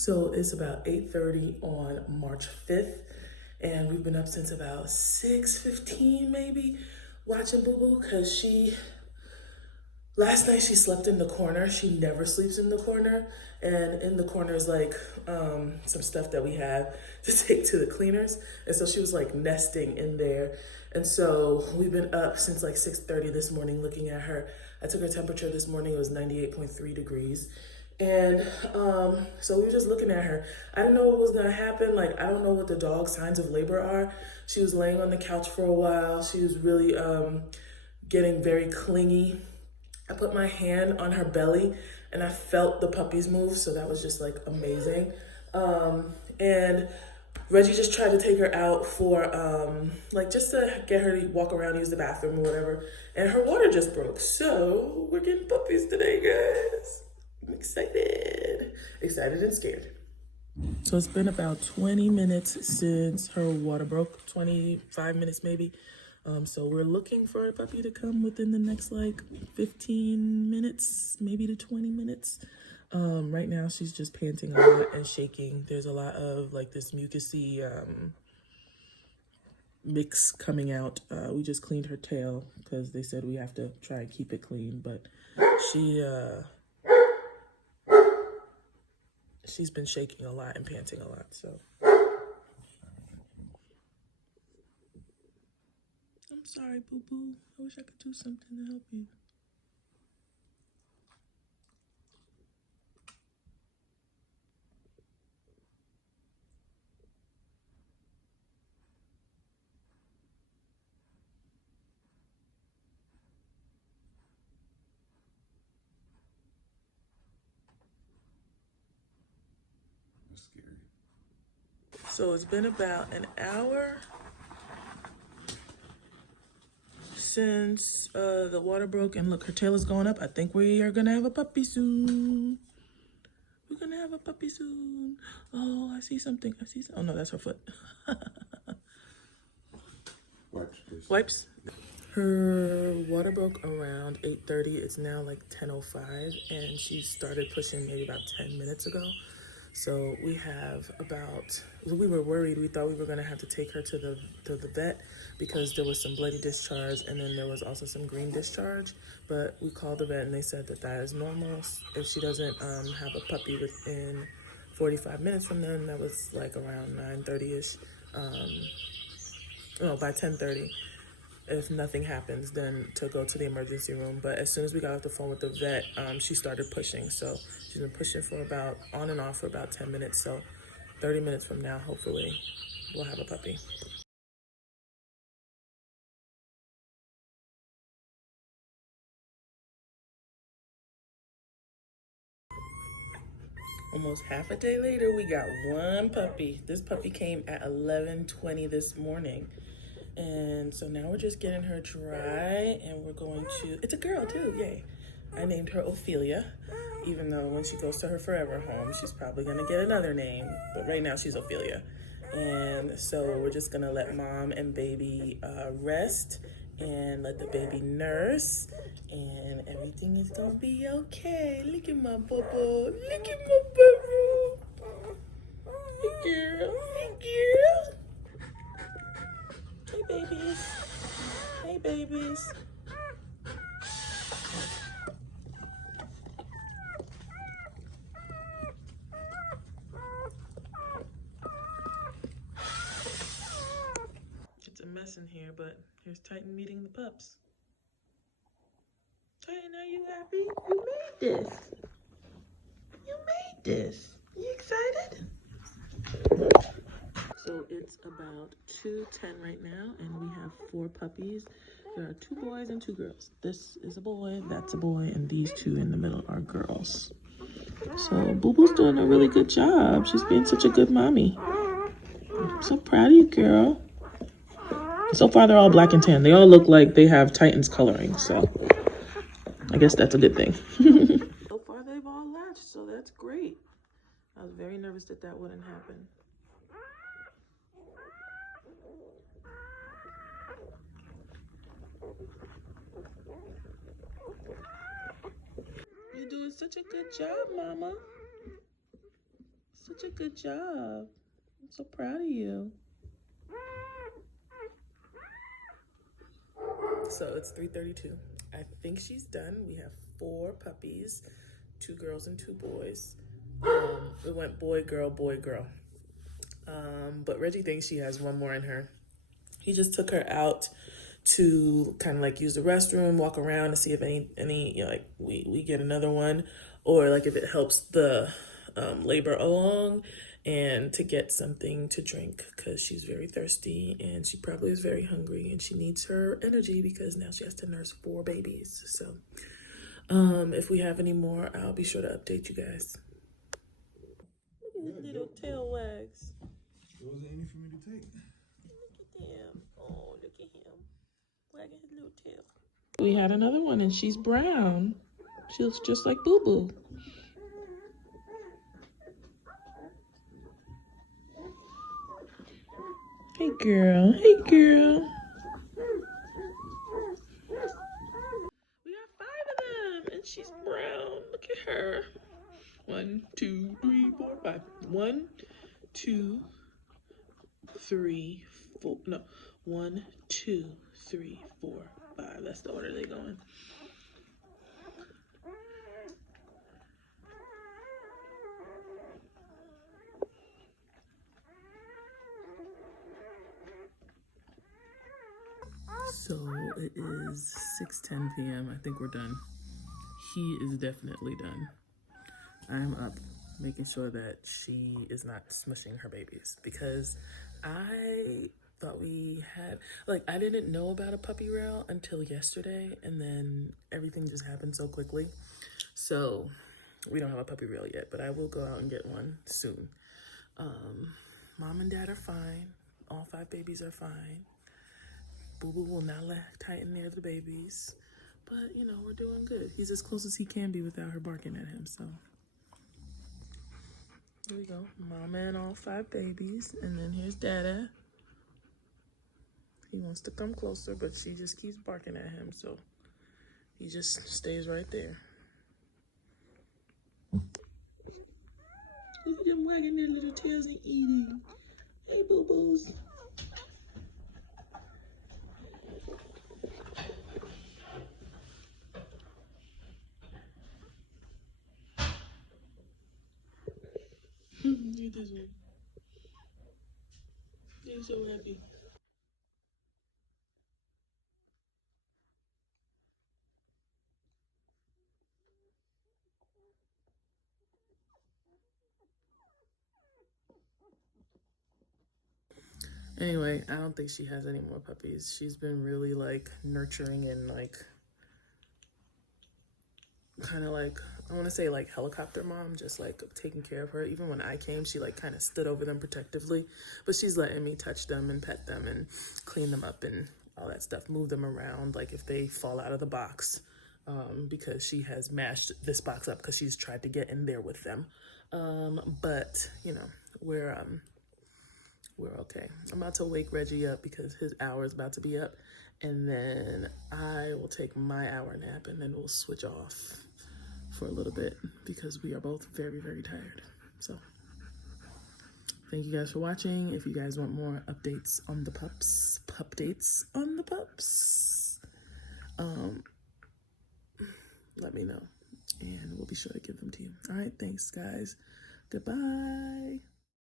So it's about 8:30 on March 5th, and we've been up since about 6:15 maybe, watching Boo Boo, because last night she slept in the corner. She never sleeps in the corner, and in the corner is like some stuff that we have to take to the cleaners, and so she was like nesting in there. And so we've been up since like 6:30 this morning looking at her. I took her temperature this morning. It was 98.3 degrees. And so we were just looking at her. I didn't know what was gonna happen. Like, I don't know what the dog's signs of labor are. She was laying on the couch for a while. She was really getting very clingy. I put my hand on her belly and I felt the puppies move. So that was just like amazing. And Reggie just tried to take her out for like just to get her to walk around, use the bathroom or whatever. And her water just broke. So we're getting puppies today, guys. I'm excited and scared. So it's been about 20 minutes since her water broke, 25 minutes maybe. So we're looking for a puppy to come within the next like 15 minutes, maybe to 20 minutes. Right now she's just panting a lot and shaking. There's a lot of like this mucusy mix coming out. We just cleaned her tail because they said we have to try and keep it clean, but she's been shaking a lot and panting a lot, so. I'm sorry, Boo Boo. I wish I could do something to help you. That's scary. So it's been about an hour since the water broke, and look, her tail is going up. I think we are gonna have a puppy soon. We're gonna have a puppy soon. Oh, I see something. Oh no, that's her foot. Wipes, please. Wipes. Her water broke around 8:30. It's now like 10:05, and she started pushing maybe about 10 minutes ago. So we were worried. We thought we were gonna have to take her to the vet because there was some bloody discharge, and then there was also some green discharge. But we called the vet and they said that is normal. If she doesn't have a puppy within 45 minutes from then, that was like around 9:30ish. By 10:30. If nothing happens, then to go to the emergency room. But as soon as we got off the phone with the vet, she started pushing. So she's been pushing for about on and off for about 10 minutes. So 30 minutes from now, hopefully, we'll have a puppy. Almost half a day later, we got one puppy. This puppy came at 11:20 this morning. And so now we're just getting her dry, and we're going to, it's a girl too, yay. I named her Ophelia, even though when she goes to her forever home, she's probably gonna get another name, but right now she's Ophelia. And so we're just gonna let mom and baby rest and let the baby nurse, and everything is gonna be okay. Look at my bubble, look at my bubble. Hey girl, hey girl. Hey babies. Hey babies. It's a mess in here, but here's Titan meeting the pups. Titan, are you happy? You made this. You made this. You excited? So it's about 2:10 right now, and we have 4 puppies. There are 2 boys and 2 girls. This is a boy, that's a boy, and these 2 in the middle are girls. So Boo Boo's doing a really good job. She's being such a good mommy. I'm so proud of you, girl. So far, they're all black and tan. They all look like they have Titan's coloring, so I guess that's a good thing. So far, they've all latched, so that's great. I was very nervous that wouldn't happen. You're doing such a good job, Mama. Such such a good job. I'm so proud of you. So it's 3:32. I think she's done. We have 4 puppies, 2 girls and 2 boys. We went boy, girl, boy, girl. But Reggie thinks she has one more in her. He just took her out to kind of like use the restroom, walk around to see if any you know, like we get another one, or like if it helps the labor along, and to get something to drink because she's very thirsty and she probably is very hungry and she needs her energy because now she has to nurse 4 babies. So if we have any more, I'll be sure to update you guys. Look at his little tail wags. There wasn't any for me to take. Look at him. Oh, look at him. Wagging his little tail. We had another one and she's brown. She looks just like Boo Boo. Hey girl. Hey girl. We got 5 of them and she's brown. Look at her. 1, 2, 3, 4, 5. 1, 2, 3, 4. No. 1, 2, 3, 4, 5. That's the order they go in. So it is 6:10 p.m. I think we're done. He is definitely done. I'm up making sure that she is not smushing her babies because I thought we had, like, I didn't know about a puppy rail until yesterday, and then everything just happened so quickly. So we don't have a puppy rail yet, but I will go out and get one soon. Mom and Dad are fine. All 5 babies are fine. Boo Boo will not let Titan near the babies. But, you know, we're doing good. He's as close as he can be without her barking at him, so. Here we go. Mama and all 5 babies. And then here's Dada. He wants to come closer, but she just keeps barking at him, so he just stays right there. Look at them wagging their little tails and eating. Hey, boo-boos. Look at this one. They're so happy. Anyway, I don't think she has any more puppies. She's been really like nurturing and like kind of like, I want to say like helicopter mom, just like taking care of her. Even when I came, she like kind of stood over them protectively, but she's letting me touch them and pet them and clean them up and all that stuff, move them around like if they fall out of the box, because she has mashed this box up because she's tried to get in there with them. But you know, we're okay. I'm about to wake Reggie up because his hour is about to be up, and then I will take my hour nap, and then we'll switch off for a little bit because we are both very, very tired. So thank you guys for watching. If you guys want more updates on the pups, let me know and we'll be sure to give them to you. All right, thanks guys. Goodbye.